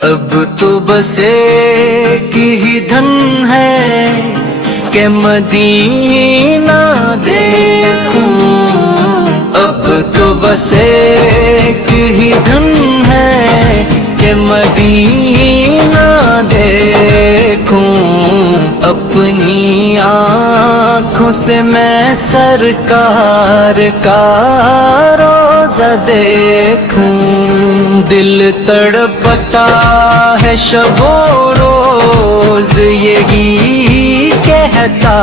اب تو بس ایک ہی دھن ہے کہ مدینہ دیکھوں، اب تو بس ایک ہی دھن ہے کہ مدینہ دیکھوں، اپنی آنکھوں سے میں سرکار کا روضہ دیکھوں، دل تڑپتا ہے شب و روز یہی کہتا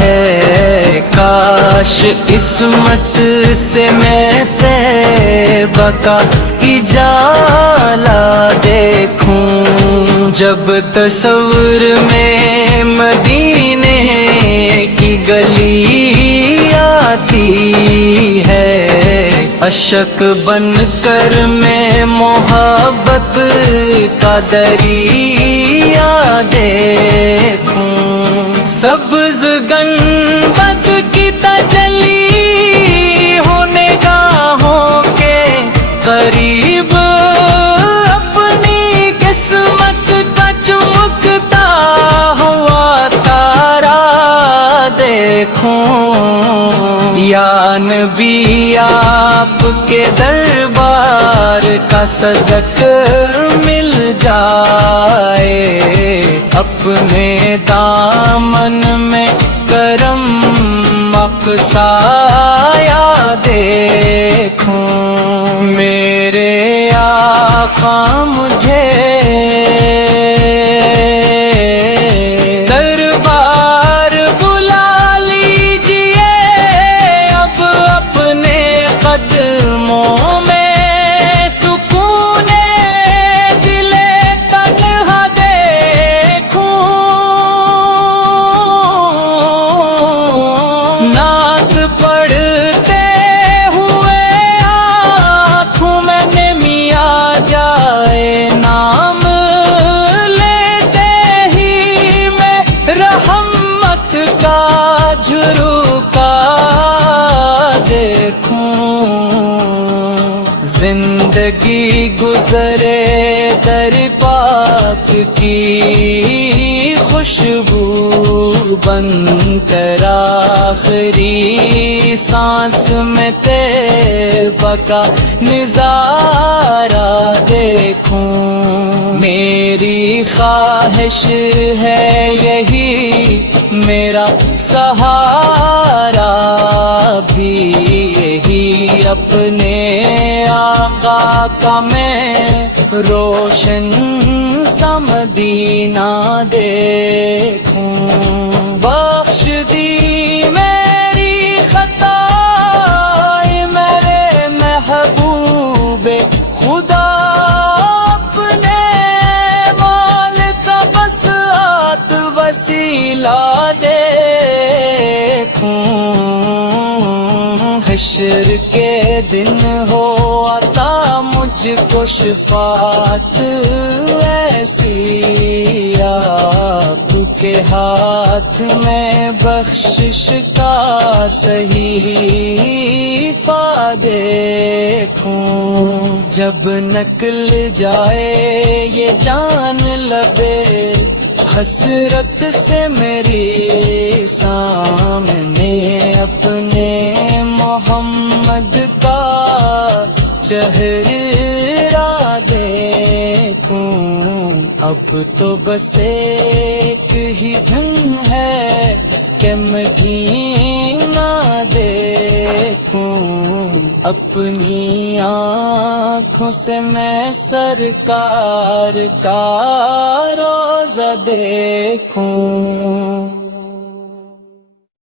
ہے، کاش عصمت سے میں طیبہ کا اجالا دیکھوں، جب تصور میں مدینے کی گلی آتی ہے، اشک بن کر میں محبت کا دریا دیکھوں، سبز گنبد کی تجلی ہو نگاہوں کے قریب، اپنی قسمت کا چمکتا ہوا تارا دیکھوں، یا نبی آپ کے دربار کا صدق مل جائے، اپنے دامن میں کرم مقصایا دیکھوں، میرے آقا مجھے دربار بلا لیجئے، اب اپنے قدموں میں سکون دل تنہا دیکھوں، نعت پڑھتے ہوئے آنکھوں میں نمی آ جائے، نام لیتے ہی میں رحمت کا جھروکا دیکھوں، زندگی گزرے در پاک کی خوشبو بن کر، آخری سانس میں طیبہ کا نظارہ دیکھوں، میری خواہش ہے یہی میرا سہارا بھی یہی، اپنے آقا کا میں روشن سا مدینہ دیکھوں، بخش دی میری خطا میرے محبوب خدا، اپنے مال کا بساط وسیلہ دیکھوں، حشر کے دن ہو عطا مجھ کو شفاعت ایسی، آپ کے ہاتھ میں بخشش کا صحیفہ دیکھوں، جب نکل جائے یہ جان لبے حسرت سے میری سامنے، اپنے محمد کا چہرہ دیکھوں، اب تو بس ایک ہی دھن ہے کہ مدینہ دیکھوں، اپنی آنکھوں سے میں سرکار کا روضہ دیکھوں۔